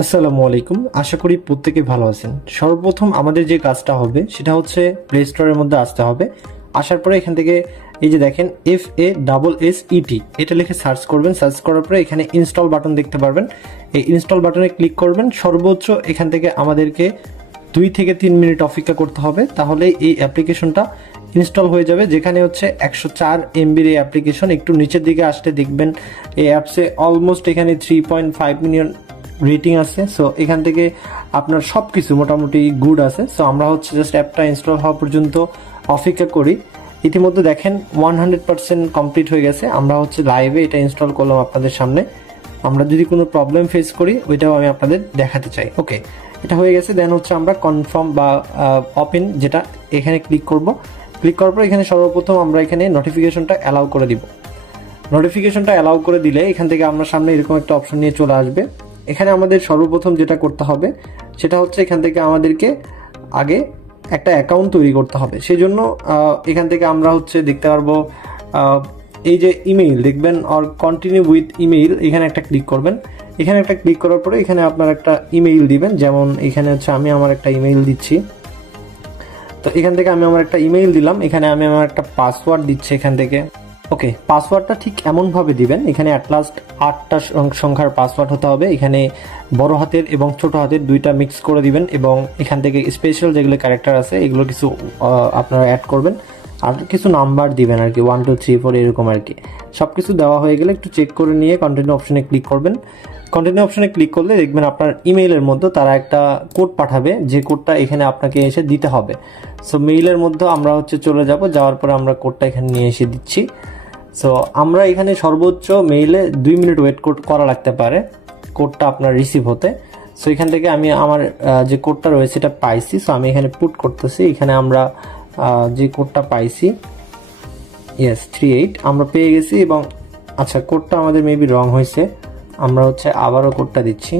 আসসালামু আলাইকুম। আশা করি প্রত্যেকে ভালো আছেন। সর্বপ্রথম আমাদের যে কাজটা হবে সেটা হচ্ছে প্লে স্টোরের মধ্যে আসতে হবে। আসার পরে এখান থেকে এই যে দেখেন FASSET এটা লিখে সার্চ করবেন। সার্চ করার পরে এখানে ইনস্টল বাটন দেখতে পারবেন। এই ইনস্টল বাটনে ক্লিক করবেন। সর্বোচ্চ এখান থেকে আমাদেরকে 2 থেকে 3 মিনিট অপেক্ষা করতে হবে, তাহলে এই অ্যাপ্লিকেশনটা ইনস্টল হয়ে যাবে। যেখানে হচ্ছে 104 MBর এই অ্যাপ্লিকেশন। একটু নিচের দিকে আসলে দেখবেন এই অ্যাপসে অলমোস্ট এখানে 3.5 মিলিয়ন রেটিং আছে। সো এখান থেকে আপনার সব কিছু মোটামুটি গুড আছে। সো আমরা হচ্ছে জাস্ট অ্যাপটা ইনস্টল হওয়া পর্যন্ত অপেক্ষা করি। ইতিমধ্যে দেখেন 100% কমপ্লিট হয়ে গেছে। আমরা হচ্ছে লাইভে এটা ইনস্টল করলাম আপনাদের সামনে। আমরা যদি কোনো প্রবলেম ফেস করি ওইটাও আমি আপনাদের দেখাতে চাই। ওকে, এটা হয়ে গেছে। দেন হচ্ছে আমরা কনফার্ম বা ওপেন যেটা এখানে ক্লিক করব। ক্লিক করার পর এখানে সর্বপ্রথম আমরা এখানে নোটিফিকেশনটা অ্যালাউ করে দিব। নোটিফিকেশনটা অ্যালাউ করে দিলে এখান থেকে আপনার সামনে এরকম একটা অপশন নিয়ে চলে আসবে। এখানে আমাদের সর্বপ্রথম যেটা করতে হবে সেটা হচ্ছে এখান থেকে আমাদেরকে আগে একটা অ্যাকাউন্ট তৈরি করতে হবে। সেই জন্য এখান থেকে আমরা হচ্ছে দেখতে পারবো এই যে ইমেইল দেখবেন অর কন্টিনিউ উইথ ইমেইল, এখানে একটা ক্লিক করবেন। এখানে একটা ক্লিক করার পরে এখানে আপনার একটা ইমেইল দিবেন। যেমন এখানে হচ্ছে আমি আমার একটা ইমেইল দিচ্ছি। তো এখান থেকে আমি আমার একটা ইমেইল দিলাম। এখানে আমি আমার একটা পাসওয়ার্ড দিচ্ছি এখান থেকে। ওকে, পাসওয়ার্ডটা ঠিক এমনভাবে দিবেন। এখানে অ্যাট লাস্ট 8টা সংখ্যার পাসওয়ার্ড হতে হবে। এখানে বড় হাতের এবং ছোট হাতের দুইটা মিক্স করে দিবেন এবং এখান থেকে স্পেশাল যেগুলো ক্যারেক্টার আছে এগুলো কিছু আপনারা অ্যাড করবেন আর কিছু নাম্বার দিবেন আর কি, 1 2 3 4 এরকম আর কি। সব কিছু দেওয়া হয়ে গেলে একটু চেক করে নিয়ে কন্টিনিউ অপশনে ক্লিক করবেন। কন্টিনিউ অপশনে ক্লিক করলে দেখবেন আপনার ইমেইলের মধ্যে তারা একটা কোড পাঠাবে, যে কোডটা এখানে আপনাকে এসে দিতে হবে। সো মেইলের মধ্যে আমরা হচ্ছে চলে যাব, যাওয়ার পরে আমরা কোডটা এখানে নিয়ে এসে দিচ্ছি। সো আমরা এখানে সর্বোচ্চ মেইলে 2 মিনিট ওয়েট করা লাগতে পারে কোডটা আপনার রিসিভ হতে। সো এখান থেকে আমি আমার যে কোডটা রয়েছে এটা পাইছি। সো আমি এখানে পুট করতেছি। এখানে আমরা যে কোডটা পাইছি ইয়েস 38 আমরা পেয়ে গেছি। এবং আচ্ছা, কোডটা আমাদের মেবি রং হয়েছে। আমরা হচ্ছে আবারও কোডটা দিচ্ছি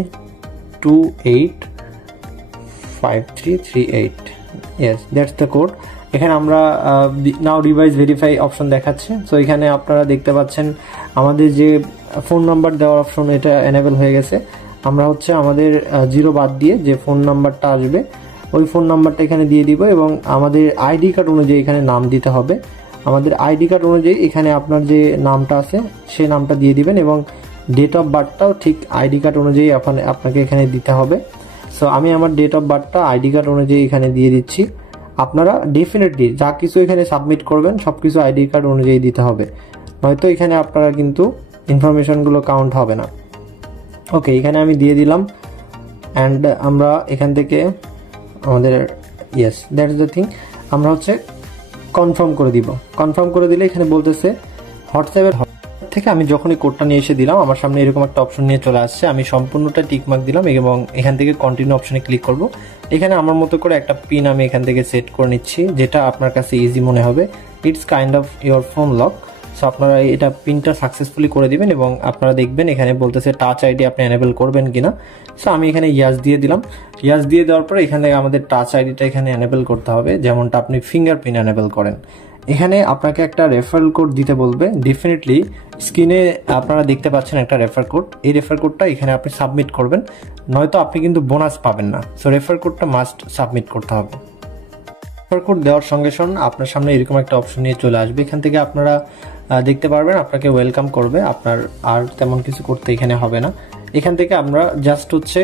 285338। Yes, that's the code. এখানে আমরা নাও ডিভাইস ভেরিফাই অপশন দেখাচ্ছে। সো এখানে আপনারা দেখতে পাচ্ছেন আমাদের যে ফোন নাম্বার দেওয়ার অপশন এটা এনেবল হয়ে গেছে। আমরা হচ্ছে আমাদের 0 বাদ দিয়ে যে ফোন নাম্বারটা আসবে ওই ফোন নাম্বারটা এখানে দিয়ে দিব এবং আমাদের আইডি কার্ড অনুযায়ী এখানে নাম দিতে হবে। আমাদের আইডি কার্ড অনুযায়ী এখানে আপনার যে নামটা আছে সেই নামটা দিয়ে দিবেন এবং ডেট অফ বার্থটাও ঠিক আইডি কার্ড অনুযায়ী আপনাকে এখানে দিতে হবে। সো আমি আমার ডেট অফ বার্থটা আইডি কার্ড অনুযায়ী এখানে দিয়ে দিচ্ছি। আপনারা ডেফিনেটলি যা কিছু এখানে সাবমিট করবেন সব কিছু আইডি কার্ড অনুযায়ী দিতে হবে, নয়তো এখানে আপনারা কিন্তু ইনফরমেশনগুলো কাউন্ট হবে না। ওকে, এখানে আমি দিয়ে দিলাম অ্যান্ড আমরা এখান থেকে আমাদের yes that is the thing আমরা হচ্ছে কনফার্ম করে দিব। কনফার্ম করে দিলে এখানে বলতেছে হোয়াটসঅ্যাপের থেকে আমি যখনই কোডটা নিয়ে এসে দিলাম আমার সামনে এরকম একটা অপশন নিয়ে চলে আসছে। আমি সম্পূর্ণটা টিকমার্ক দিলাম এবং এখান থেকে কন্টিনিউ অপশনে ক্লিক করব। এখানে আমার মতো করে একটা পিন আমি এখান থেকে সেট করে নিচ্ছি, যেটা আপনার কাছে ইজি মনে হবে। It's kind of your phone lock. So আপনারা এটা পিনটা সাকসেসফুলি করে দিবেন এবং আপনারা দেখবেন এখানে বলতেছে টাচ আইডি আপনি এনেবল করবেন কিনা। সো আমি এখানে ইয়াস দিয়ে দিলাম। ইয়াস দিয়ে দেওয়ার পরে এখানে আমাদের টাচ আইডিটা এখানে এনেবল করতে হবে, যেমনটা আপনি ফিঙ্গারপ্রিন্ট এনেবল করেন। এখানে আপনাকে একটা রেফারেল কোড দিতে বলবে। ডেফিনেটলি স্ক্রিনে আপনারা দেখতে পাচ্ছেন একটা রেফার কোড। এই রেফার কোডটা এখানে আপনি সাবমিট করবেন, নয়তো আপনি কিন্তু বোনাস পাবেন না। সো রেফার কোডটা মাস্ট সাবমিট করতে হবে। রেফার কোড দেওয়ার সঙ্গে সঙ্গে আপনার সামনে এরকম একটা অপশন নিয়ে চলে আসবে। এখান থেকে আপনারা দেখতে পারবেন আপনাকে ওয়েলকাম করবে। আপনার আর তেমন কিছু করতে এখানে হবে না। এখান থেকে আমরা জাস্ট হচ্ছে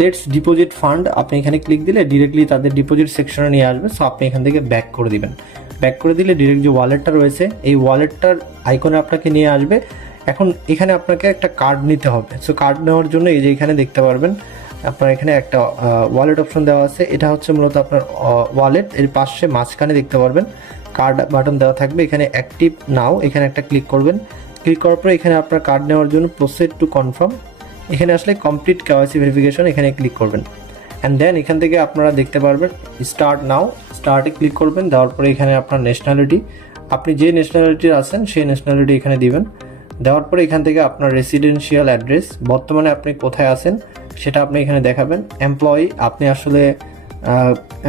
লেটস ডিপোজিট ফান্ড আপনি এখানে ক্লিক দিলে ডিরেক্টলি তাদের ডিপোজিট সেকশনে নিয়ে আসবে। সো আপনি এখান থেকে ব্যাক করে দিবেন। ব্যাক করে দিলে ডিরেক্ট যে ওয়ালেটটা রয়েছে এই ওয়ালেটটার আইকনে আপনাকে নিয়ে আসবে। এখন এখানে আপনাকে একটা কার্ড নিতে হবে। সো কার্ড নেওয়ার জন্য এই যে এখানে দেখতে পারবেন আপনার এখানে একটা ওয়ালেট অপশন দেওয়া আছে। এটা হচ্ছে মূলত আপনার ওয়ালেট। এর পাশে মাঝখানে দেখতে পারবেন কার্ড বাটন দেওয়া থাকবে। এখানে অ্যাক্টিভ নাও এখানে একটা ক্লিক করবেন। ক্লিক করার পরে এখানে আপনার কার্ড নেওয়ার জন্য প্রসিড টু কনফার্ম এখানে আসলে কমপ্লিট কেওয়াইসি ভেরিফিকেশন এখানে ক্লিক করবেন। অ্যান্ড দেন এখান থেকে আপনারা দেখতে পারবেন স্টার্ট নাও, স্টার্টে ক্লিক করবেন। দেওয়ার পরে এখানে আপনার ন্যাশনালিটি, আপনি যে ন্যাশনালিটির আছেন সেই ন্যাশনালিটি এখানে দিবেন। দেওয়ার পরে এখান থেকে আপনার রেসিডেন্সিয়াল অ্যাড্রেস, বর্তমানে আপনি কোথায় আছেন সেটা আপনি এখানে দেখাবেন। এমপ্লয়ি, আপনি আসলে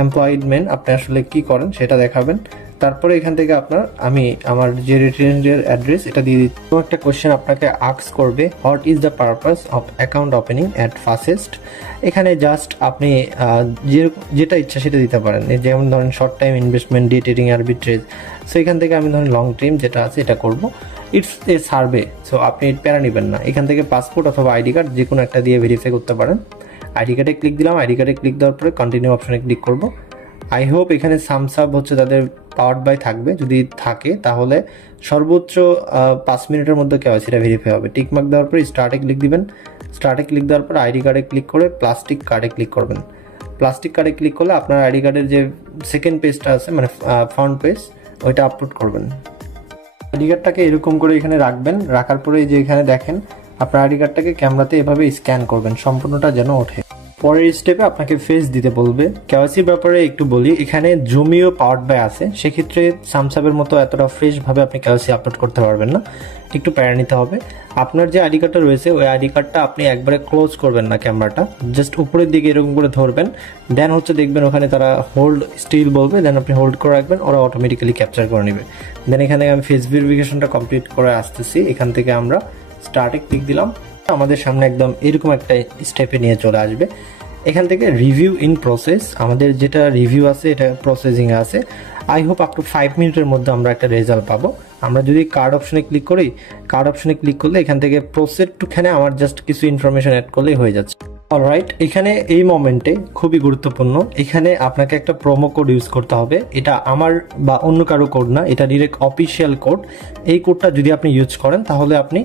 এমপ্লয়েডমেন্ট আপনি আসলে কি করেন সেটা দেখাবেন। তারপরে এখান থেকে আমি আমার যে রেস্টুরেন্টের অ্যাড্রেস এটা দিয়ে দিচ্ছি। তো একটা কোশ্চেন আপনাকে আস্ক করবে, what is the purpose of account opening at fastest. এখানে জাস্ট আপনি যেটা ইচ্ছা সেটা দিতে পারেন, যেমন ধরেন short time investment, day trading, arbitrage. So এখান থেকে আমি ধরেন লং টাইম যেটা আছে এটা করব। ইটস এ সার্ভে, সো আপনি প্যারা নেবেন না। এখান থেকে পাসপোর্ট অথবা আইডি কার্ড যে কোনো একটা দিয়ে ভেরিফাই করতে পারেন। আইডি কার্ডে ক্লিক দিলাম, আইডি কার্ডে ক্লিক দেওয়ার পরে কন্টিনিউ অপশনে ক্লিক করব। আই হোপ এখানে সামস আপ হচ্ছে তাদের পাওয়ার্ড বাই থাকবে, যদি থাকে তাহলে সর্বোচ্চ 5 মিনিটের মধ্যে কেওয়াইসিটা ভেরিফাই হবে। টিকমার্ক দেওয়ার পরে স্টার্টে ক্লিক দিবেন। স্টার্টে ক্লিক দেওয়ার পর আইডি কার্ডে ক্লিক করে প্লাস্টিক কার্ডে ক্লিক করবেন। প্লাস্টিক কার্ডে ক্লিক করলে আপনার আইডি কার্ডের যে সেকেন্ড পেজটা আছে মানে ফ্রন্ট পেজ, ওইটা আপলোড করবেন। আইডি কার্ডটাকে এরকম করে এখানে রাখবেন, রাখার পরে যে এখানে দেখেন আপনার আইডি কার্ডটাকে ক্যামেরাতে এভাবে স্ক্যান করবেন সম্পূর্ণটা যেন ওঠে। পরের স্টেপে আপনাকে ফেস দিতে বলবে। কেওয়াইসির ব্যাপারে একটু বলি, এখানে জুমিও পাওয়ার্ড বাই আছে, সেক্ষেত্রে সামসাবের মতো এতটা ফ্রেশভাবে আপনি কেওয়াইসি আপলোড করতে পারবেন না, একটু প্যারা নিতে হবে। আপনার যে আইডি কার্ডটা রয়েছে ওই আইডি কার্ডটা আপনি একবারে ক্লোজ করবেন না, ক্যামেরাটা জাস্ট উপরের দিকে এরকম করে ধরবেন। দেন হচ্ছে দেখবেন ওখানে তারা হোল্ড স্টিল বলবে, দেন আপনি হোল্ড করে রাখবেন, ওরা অটোমেটিক্যালি ক্যাপচার করে নেবে। দেন এখানে আমি ফেস ভেরিফিকেশনটা কমপ্লিট করে আসতেছি। এখান থেকে আমরা স্টার্টে ক্লিক দিলাম, আমাদের সামনে একদম এরকম একটা স্টেপে নিয়ে চলে আসবে। এখান থেকে রিভিউ ইন প্রসেস, আমাদের যেটা রিভিউ আছে এটা প্রসেসিং আছে। আই হোপ আপ টু 5 মিনিটের মধ্যে আমরা একটা রেজাল্ট পাবো। আমরা যদি কার্ড অপশনে ক্লিক করি, কার্ড অপশনে ক্লিক করলে এখান থেকে প্রসেস টুখানে আমার জাস্ট কিছু ইনফরমেশন অ্যাড করলেই হয়ে যাচ্ছে। অলরাইট, এখানে এই মোমেন্টে খুবই গুরুত্বপূর্ণ, এখানে আপনাকে একটা প্রোমো কোড ইউজ করতে হবে। এটা আমার বা অন্য কারো কোড না, এটা ডিরেক্ট অফিসিয়াল কোড। এই কোডটা যদি আপনি ইউজ করেন তাহলে আপনি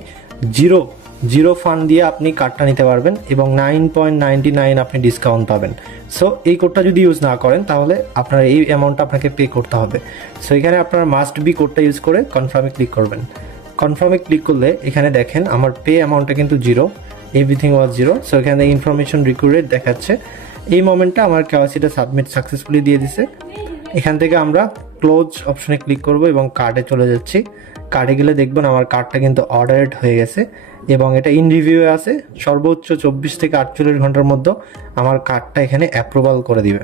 জিরো ফান্ড দিয়ে আপনি কার্ডটা নিতে পারবেন এবং 9.99 আপনি ডিসকাউন্ট পাবেন। সো এই কোডটা যদি ইউজ না করেন তাহলে আপনার এই অ্যামাউন্টটা আপনাকে পে করতে হবে। সো এখানে আপনার মাস্ট বি কোডটা ইউজ করে কনফার্মে ক্লিক করবেন। কনফার্মে ক্লিক করলে এখানে দেখেন আমার পে অ্যামাউন্টটা কিন্তু 0, এভরিথিং ওয়াজ 0। সো এখানে ইনফরমেশন রিকুইরেড দেখাচ্ছে। এই মোমেন্টটা আমার কেওয়াইসিটা সাবমিট সাকসেসফুলি দিয়ে দিছে। এখান থেকে আমরা ক্লোজ অপশনে ক্লিক করব এবং কার্ডে চলে যাচ্ছি। কার্ডে গেলে দেখবেন আমার কার্ডটা কিন্তু অর্ডারেড হয়ে গেছে এবং এটা ইন রিভিউয়ে আছে। সর্বোচ্চ 24 থেকে 48 ঘন্টার মধ্যে আমার কার্ডটা এখানে অ্যাপ্রুভাল করে দিবে।